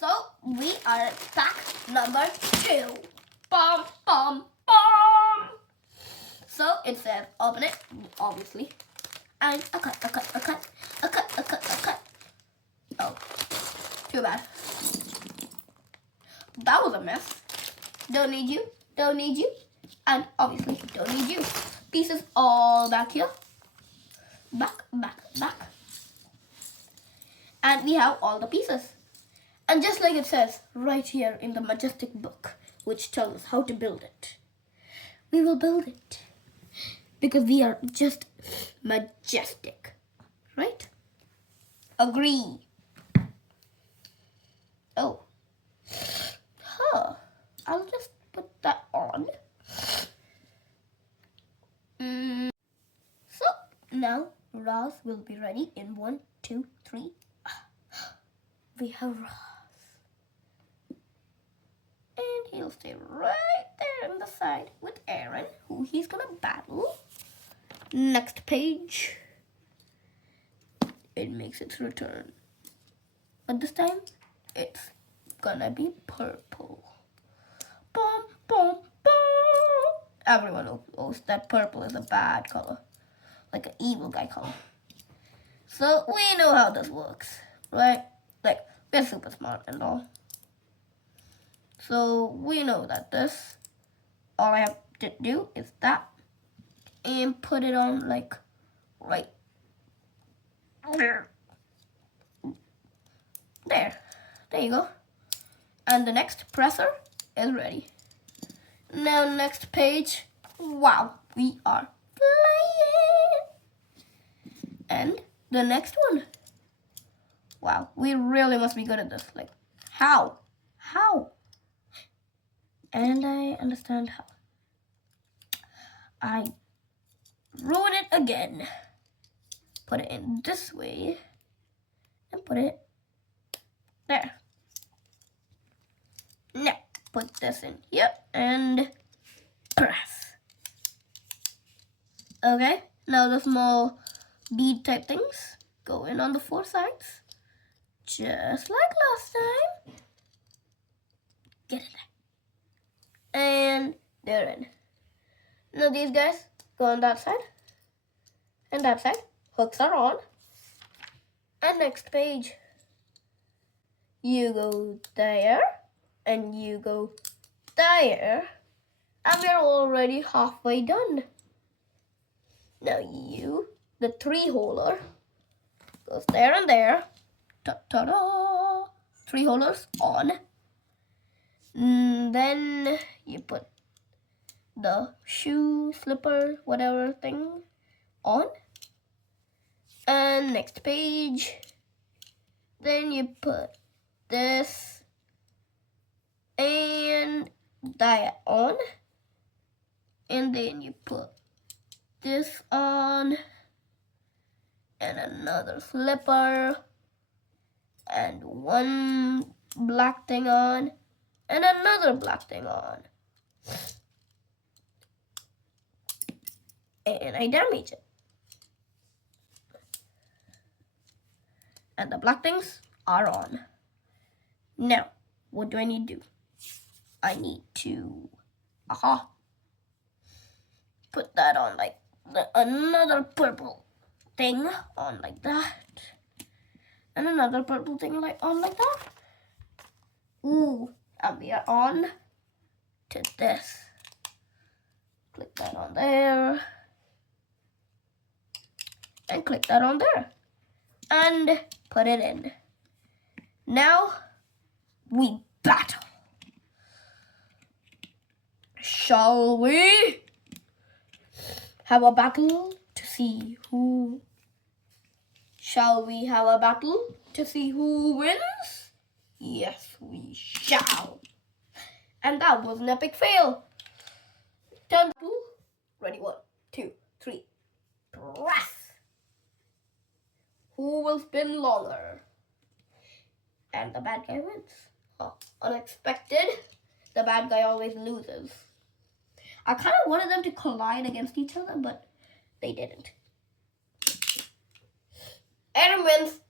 So we are at pack number 2. Bum, bum, bum. So it says open it, obviously. And a cut. Oh, too bad. That was a mess. Don't need you. And obviously don't need you. Pieces all back here. Back. And we have all the pieces. And just like it says right here in the majestic book, which tells us how to build it, we will build it. Because we are just majestic. Right? Agree. Oh. I'll just put that on. So now Ross will be ready in 1, 2, 3. We have Ross. And he'll stay right there on the side with Aaron, who he's gonna battle. Next page. It makes its return. But this time, it's gonna be purple. Bum, bum, bum. Everyone knows that purple is a bad color. Like an evil guy color. So we know how this works, right? Like, we're super smart and all. So we know that this, all I have to do is that. And put it on like right there. There you go. And the next presser is ready. Now next page. Wow, we are flying. And the next one. Wow, we really must be good at this. Like, how? And I understand how. I ruin it again. Put it in this way. And put it there. Now, put this in here and press. Okay, now the small bead type things go in on the 4 sides. Just like last time. Get in there. And they're in. Now these guys go on that side. And that side. Hooks are on. And next page. You go there. And you go there. And we're already halfway done. Now you, the 3-holer, goes there and there. Ta-da! 3 holers on. Then you put the shoe, slipper, whatever thing on. And next page. Then you put this and that on. And then you put this on. And another slipper. And one black thing on. And another black thing on. And I damage it. And the black things are on. Now, what do I need to do? I need to, put that on like another purple thing on like that. And another purple thing on like that. Ooh, and we are on to this. Click that on there. And click that on there. And put it in. Now, we battle. Shall we have a battle to see who... Shall we have a battle to see who wins? Yes, we shall. And that was an epic fail. Turn two. Ready, 1, 2, 3. Press. Who will spin longer? And the bad guy wins. Oh, unexpected. The bad guy always loses. I kind of wanted them to collide against each other, but they didn't. Aaron wins.